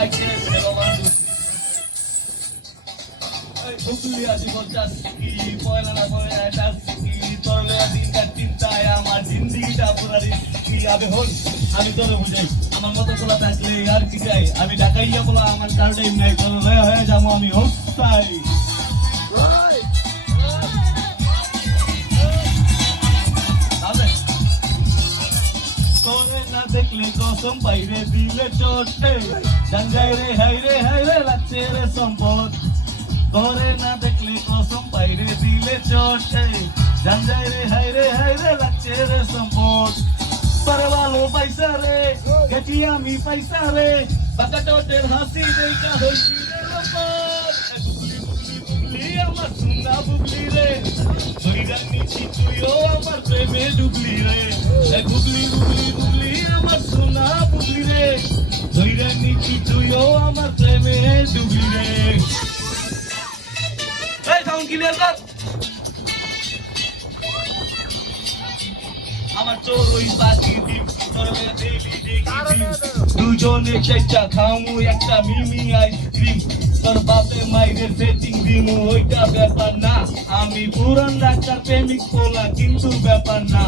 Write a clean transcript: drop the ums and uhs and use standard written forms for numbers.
পাইছে বুবলি জীবন চাষি পয়লা না পয়লা চাষি তোরলে দিনটা চিন্তায় আমার জিন্দিগিটা পুরা রিস্কি আবে হল আমি তোরে বুঝাই আমার মতো কোলা থাকলে আর কি চাই আমি ঢাকাইয়া বলা আমার কারণেই নাই তোর হয়ে যাবো আমি হস্তাই তোরে না দেখলে কসম বাইরে দিলে চোটে জানজাই রে হাই রে লাগছে রে সম্পদ তোরে না দেখলে কসম বাইরে দিলে চোটে জানজাই রে হাই রে লাগছে রে সম্পদ পরে ভালো পয়সা রে গেছি আমি পয়সা রে বাঁকা চোটের হাসি দেখা হইছি রে রপদ বুবলি আমার সুন্দর বুবলি রে হইরার নিচি তুইও আমার প্রেমে ডুবলি রে বুবলি আমার সোনা বুবলি রে হইরার নিচি তুইও আমার প্রেমে ডুবলি রে এই সাউন্ড ক্লিয়ার কর আমার চোর ওই পাখি ডিম তোরবে দেলি দেখি দুজনে চাইটা খামু একটা মিমি আইসক্রিম তোর বাপে মাইরে সেটিং দিমু ওইটা ব্যাপার না আমি পুরান ডাক্তার প্রেমিক পোলা কিন্তু ব্যাপার না